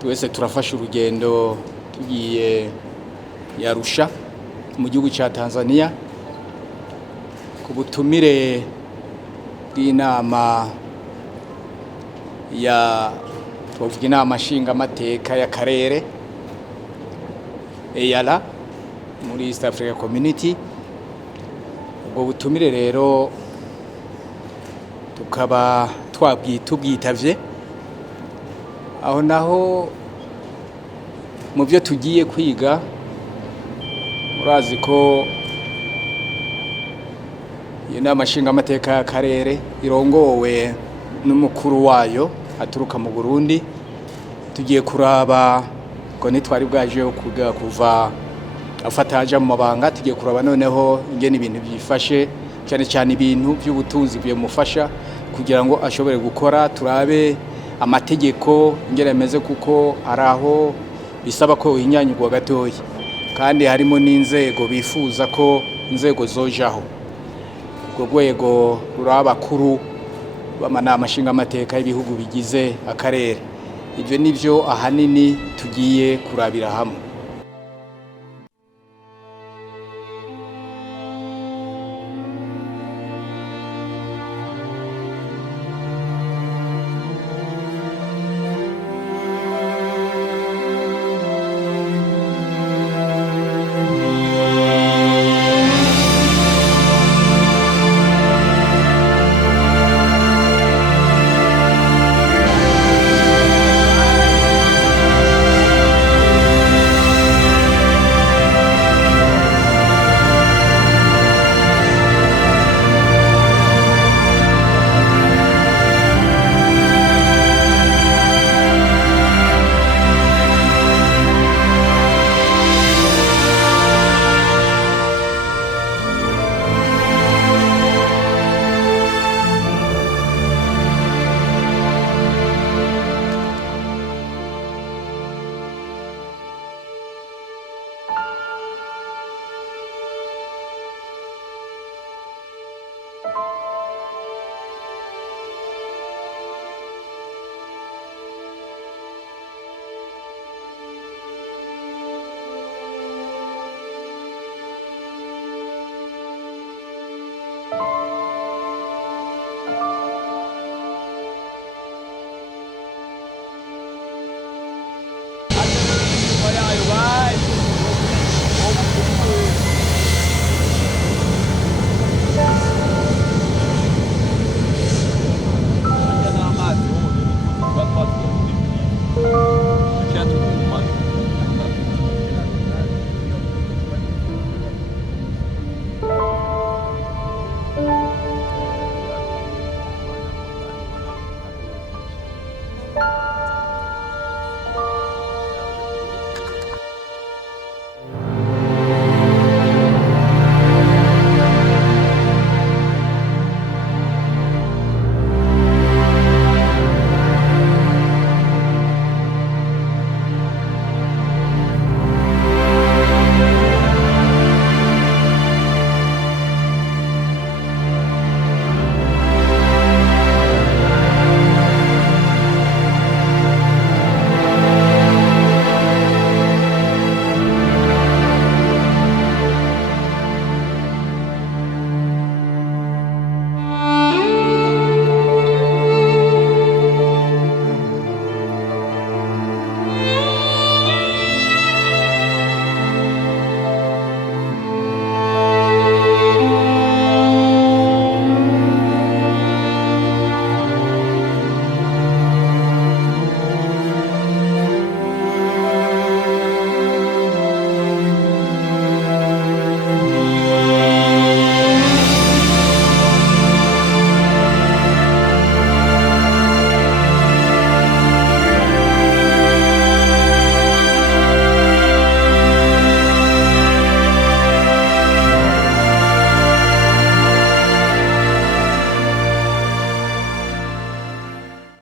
twese turafashe urugendo tugiye Arusha mu gihugu cya Tanzania ku butumire bw'inama twavuga inama nshingamateka y'akarere EALA muri East Africa Community. Ubwo butumire rero tukaba tubwitavye, aho naho mu byo tugiye kwiga murazi ko iyo nama nshingamateka y'akarere irongowe n'umukuru wayo aturuka mu Burundi. Tugiye kuraba ko nitwari bwaje kuva afataje mu mabanga, tugiye kuraba noneho ingene ibintu byifashe, cyane cyane ibintu by'ubutunzi byamufasha kugira ngo ashobore gukora. Turabe amategeko ingene ameze, kuko araho bisaba ko inyanyugwa gatoya, kandi harimo n'inzego bifuza ko inzego zojaho. Ubwo rwego ruraba bakuru b'amanama nshingamateka y'ibihugu bigize akarere. Ibyo nivyo ahanini tugiye kurabira hamwe.